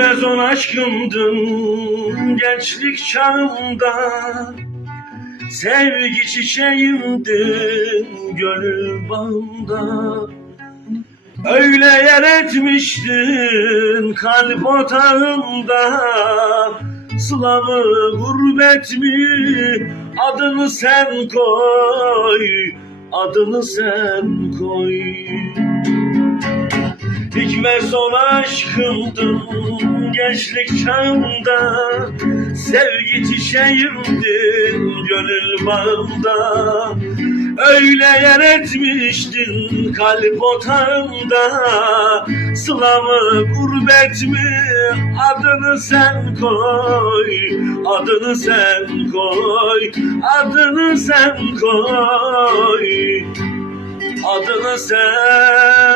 Bitmez on aşkımdın gençlik çağımda, sevgi çiçeğimdin gönül bağımda. Öyle yer etmiştin kalp otağımda, sıla mı gurbet mi, adını sen koy, adını sen koy. Bitmez on aşkımdın gençlik çağımda, sevgi çiçeğimdin gönül bağımda. Öyle yer etmiştin kalp otağımda, sıla mı gurbet mi, adını sen koy, adını sen koy, adını sen koy, adını sen